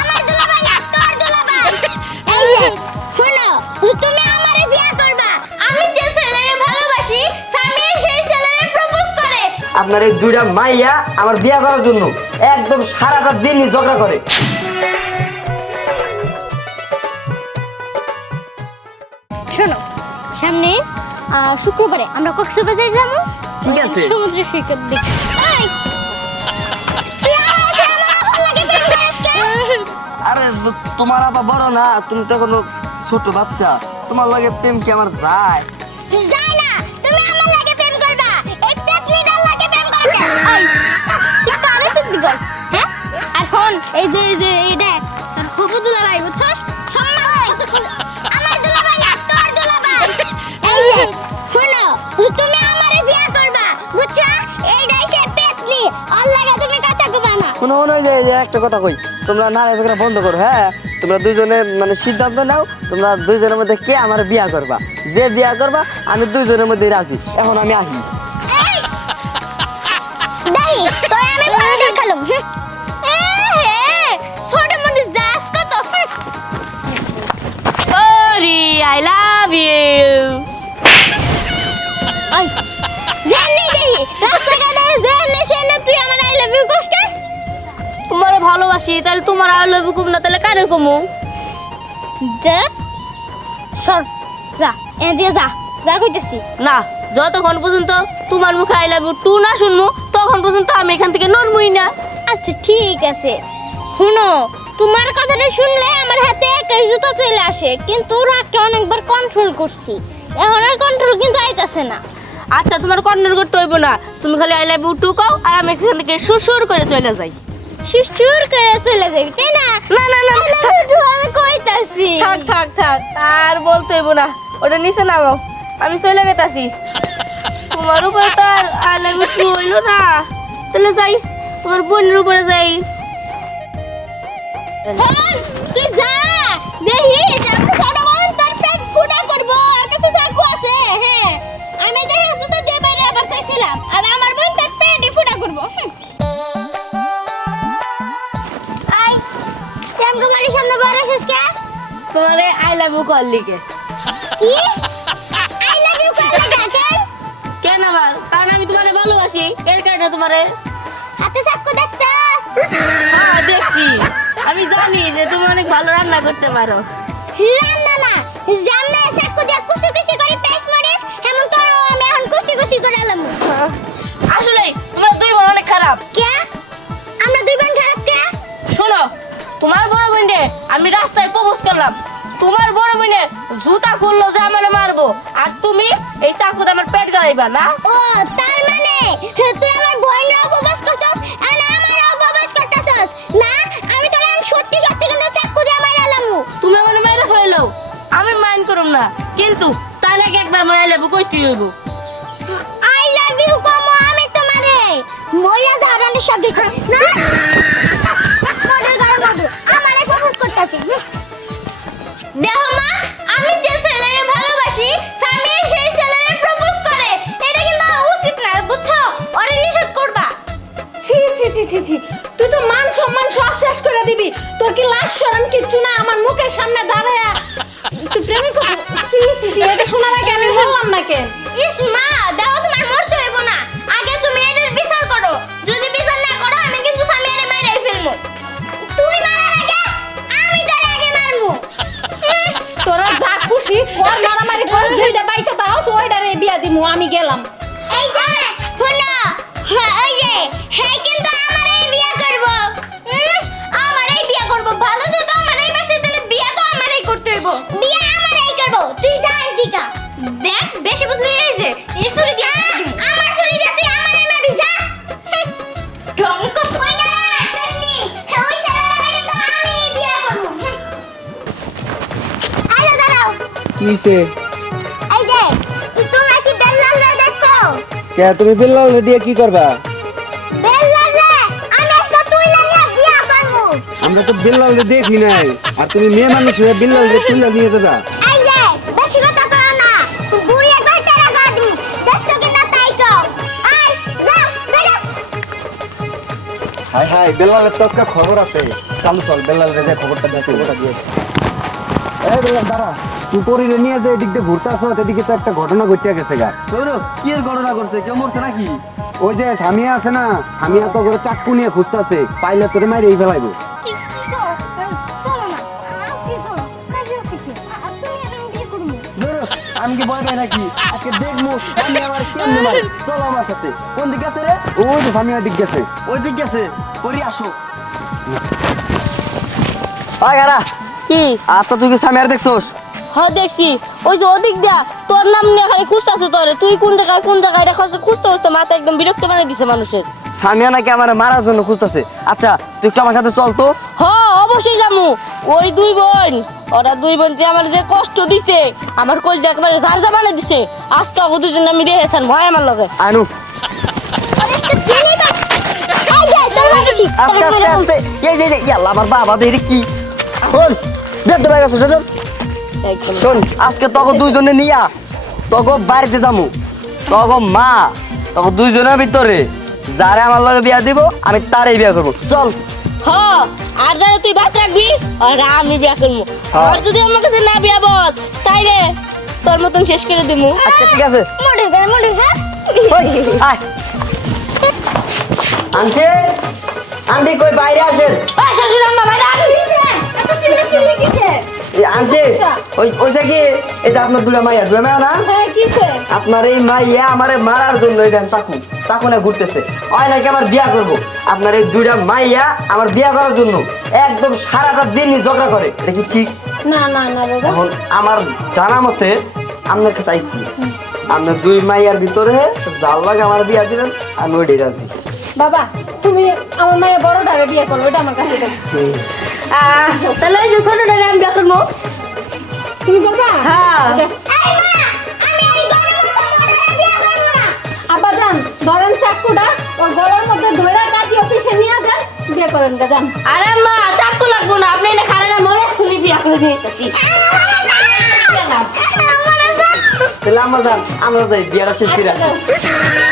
আমার দুলাভাই না তোর দুলাভাই। এই যে শোনো তুমি আমারে বিয়ে করবা। আমি যে ছেলেরে ভালোবাসি সামির সেই ছেলেরে প্রপোজ করে। আপনার এই দুইটা মাইয়া আমার বিয়া করার জন্য একদম সারাটা দিনই ঝগড়া করে। শোনো সামনে আহ, শুক্রবারে আমরা কক্সবাজার যাব। ঠিক আছে। সমুদ্র সৈকত দেখতে। আরে তোমার আপা বড় না তুমি তো এখনও ছোট বাচ্চা। তোমার লাগে প্রেম কি আমার যায়? যায় না তুমি আমার লাগে প্রেম করবা। এই পেতনিটার লাগে প্রেম করবে। এই তুই কারে পেতনি করছ হ্যাঁ? আর হন এই যে এই যে একটা কথা কই। তোমরা নারাজ করা বন্ধ করো হ্যাঁ? তোমরা দুজনে মানে সিদ্ধান্ত নাও, তোমরা দুইজনের মধ্যে কে আমার বিয়া করবা। যে বিয়া করবা, আমি দুইজনের মধ্যে রাজি। এখন আমি আসি। ভালোবাসি তাহলে তোমার আর লব কুম না তাহলে কারে কমু? দেখ, সর, যা, এনে দিয়ে যা, যা কইতেছি। না যতক্ষণ পর্যন্ত তোমার মুখে আই লাভ টু না শুনমু তখন পর্যন্ত আমি এখান থেকে নড়মুই না। আচ্ছা ঠিক আছে। শুনো তোমার কথাটা শুনলে আমার হাতে একাই জুতা চলে আসে কিন্তু রাগটা অনেকবার কন্ট্রোল করছি। এখন আর কন্ট্রোল কিন্তু আইতাছে না। আচ্ছা তোমার কর্নার করতে হইব না। তুমি খালি আই লাভ ইউ টু কও আর আমি এখান থেকে সুর সুর করে চলে যাই। শিশুর করে চলে যাবি তাই না? না না না আমি কইতাছি। থাক থাক থাক আর বলতে হইব না। ওটা নিচে নামাও। আমি চলে গেতাছি। তোমার উপরে তো আর আই লাভ হইল না। তাহলে যাই তোমার বোনের উপরে যাই। তুই যা। দেখি আর কাছে চাকু আছে হ্যাঁ। আমি দেখে জুতা দিয়ে বাইরে আবার চাইছিলাম। আর আমার বোন তোর ফুটা করব শ্যামকে বাড়ির সামনে বড় আছিস কে? তোমার আই লাভ ইউ কল লিখে। কি? আই লাভ ইউ করে ডাকেন কেন আবার? কারণ আমি তোমারে ভালোবাসি এর কারণে তোমারে। হাতে চাকু দেখছস হ্যাঁ দেখছি। আমি জানি যে তুমি অনেক ভালো রান্না করতে পারো। রান্না না জামনা চাকু দিয়ে কুচি কুচি করে পেস্ট মরিস হেমন তোর আমি এখন কুচি কুচি করে আলাম। আসলে তোমার দুই বোন অনেক খারাপ। কে? তোমার বড় বোনকে আমি রাস্তায় প্রপোজ করলাম। তোমার বড় বোনে জুতা খুললো যে আমার মারবো। আর তুমি এই চাকুতে আমার পেট গাড়াইবা না? ও তার মানে? তুই আমার বোনের উপবাস করছস? আর আমার উপবাস করতেছস? না আমি তোর সত্যি সত্যি কিন্তু চাকু দিয়ে মারালাম তুমি আমার মেরে ফেলো আমি মাইন্ড করুম না। কিন্তু তার আগে একবার মারাই লেবো কই তুই হইব। আই লাভ ইউ কমো আমি তোমারে। মরিয়া দাঁড়ানোর সাথে না! দেখো মা আমি যে ছেলেরে ভালোবাসি স্বামী সেই ছেলেরে প্রপোজ করে। এটা কিন্তু উচিত না বুঝছ? ওরে নিষেধ করবা। ছি ছি ছি ছি ছি। তুই তো মান সম্মান সব শেষ করে দিবি। তোর কি লাশ শরম কিচ্ছু না? আমার মুখের সামনে দাঁড়ায়া। তুই প্রেমিক? ছি ছি ছি এটা শোনার আগে আমি বললাম না কেন? ইস মা দেখো দিমু আমি গেলাম। এই যে শুনো হ্যাঁ, ওই যে হ্যাঁ কিন্তু আমারই বিয়ে করব। উম, আমারই বিয়ে করব ভালো যে তো আমারই বাসে তাহলে বিয়ে তো আমারই করতে হইব। বিয়ে আমারই করব তুই যা এদিকা। দেখ বেশি বুঝলি এই যে এই ছুরি দিয়ে আমার ছুরি দিয়ে তুই আমারই মারবি যা। ঢং তো কই না তেমনি ওই ছেলেটাকে কিন্তু আমি বিয়ে করব। আরে দাঁড়াও। কিসে কে তুমি বিল্লাল দিয়ে কি করবা? আমরা তো বিল্লাল দেখি নাই। আর তুমি মেয়ে মানুষ হয়ে বিল্লাল তুলে নিয়ে যাবা। হাই হাই বেলালের তো খবর আছে। চালু চল বেলাল যে খবরটা দিয়ে খবরটা দিয়ে এই বেলাল দাঁড়া। তুই পরিরে নিয়ে যে এদিক দিয়ে ঘুরতে আসো এদিকে তো একটা ঘটনা ঘটিয়া গেছে গা। সৌরভ কি এর ঘটনা করছে কেউ মরছে নাকি? ওই যে সামিয়া আছে না সামিয়া তো করে চাক্কু নিয়ে খুঁজতেছে পাইলে তোরে মাইরে এই ফেলাইবো। আমি কি ভয় পাই নাকি? আজকে দেখব আমি আমার কেমনে মারে। চলো আমার সাথে। কোন দিকে আছে রে? ওই যে সামিয়া দিক গেছে। ওই দিক গেছে। করি আসো। আয় গারা কি? আচ্ছা তুই কি সামিয়ার দেখছোস? হ্যাঁ দেখছি। ওই যে ওদিক দিয়া তোর নাম নিয়ে খালি খুঁজতেছে তোরে। তুই কোন জায়গায় কোন জায়গায় রেখা খুঁজতে খুঁজতে মাথা একদম বিরক্ত বানিয়ে দিছে মানুষের। সামিয়া নাকি আমার মারার জন্য খুঁজতেছে। আচ্ছা তুই একটু আমার সাথে চল তো? হ অবশ্যই যামু। ওই দুই বোন ওরা দুই বোন যে আমার যে কষ্ট দিছে আমার কই যে একবারে ঝাড় বানিয়ে দিছে। আজকে ওকে দুজন আমি দেখেছেন ভয় আমার লগে। আনু। আস্তে আস্তে আস্তে। এই যে এই আল্লাহ আমার বাবা দেখি কি? বল বেদ ভাই গেছে শোন শোন। আজকে তোকে দুইজনে নিয়া তোকে বাড়িতে যামু। তোকে মা তোকে দুইজনের ভিতরে। যারে আমার লগে বিয়া দিব আমি তারই বিয়া করব। চল। হ আর যারা তুই বাদ রাখবি আর আমি বিয়া করব। হ্যাঁ। আর যদি আমার কাছে না বিয়া তাইলে তোর মতন শেষ করে দিমু। আচ্ছা ঠিক আছে। মোড়ে গে মোড়ে হ্যাঁ। আয়। আন্টি আন্টি কই বাইরে আসেন? শ্বশুর আম্মা বাইরে আন। আন্টি ওই ওই যে কি যে আপনার দুলা মাইয়া দুলা মাইয়া না? হ্যাঁ আপনার এই মাইয়া আমারে মারার জন্য এই দেন চাকু চাকু না ঘুরতেছে ওই নাকি আমার বিয়া করব? আপনার এই দুইটা মাইয়া আমার বিয়া করার জন্য একদম সারাটা দিনই ঝগড়া করে। এটা কি ঠিক? না না না এখন আমার জানা মতে আপনার কাছে আইছি। আপনার দুই মাইয়ার ভিতরে যার লাগে আমার বিয়া দিবেন আমি ওইটাই রাজি। বাবা তুমি আমার মায়ের বড় ডারে বিয়ে করো এটা আমার কাছে আহ, তাহলে করব তুমি করবা? হ্যাঁ। আচ্ছা। আব্বা যান। ধরেন চাকুটা ওর গলার মধ্যে ধরে কাজী অফিসে নিয়ে যান বিয়ে করেন গা যান। আরে মা চাকু লাগবো না। আপনি এটা খারাপ খুলি বিয়া করে দিতেছি। তাহলে আমরা যান আমরা যাই বিয়াটা শেষ করে আসি। আচ্ছা।